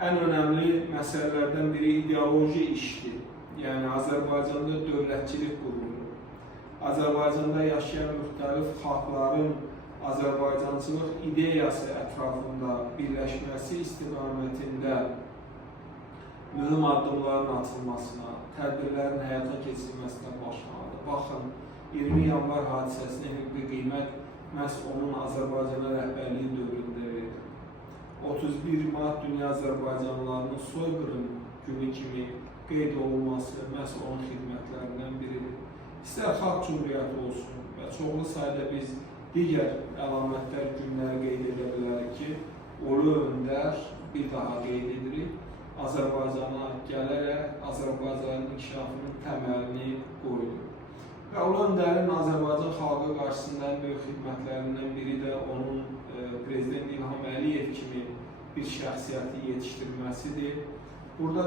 ən önəmli məsələlərdən biri ideoloji işdir. Yəni, Azərbaycanda dövlətçilik qurulur. Azərbaycanda yaşayan müxtəlif xalqların Azərbaycançılıq ideyası ətrafında birləşməsi istiqamətində mühüm addımların atılmasına, tədbirlərin həyata keçirilməsinə başlanıldı. Baxın, 20 yanvar hadisəsinə hüquqi qiymət məhz onun Azərbaycana rəhbərliyi dövründə verir. 31 Mart Dünya Azərbaycanlılarının soyqırım günü kimi qeyd olunması məhz onun xidmətlərindən biridir. İstər xalq cümhuriyyəti olsun və çoxlu sayda biz digər əlamətlər günləri qeyd edə bilərik ki, Ulu Öndər bir daha qeyd edirik. Azərbaycana gələrək Azərbaycanın inkişafının təməlini qoydu. Və Ulu Öndərin Azərbaycan xalqı qarşısında ən böyük xidmətlərindən biri də onun Prezident İlham Əliyev kimi bir şəxsiyyəti yetişdirməsidir. Burada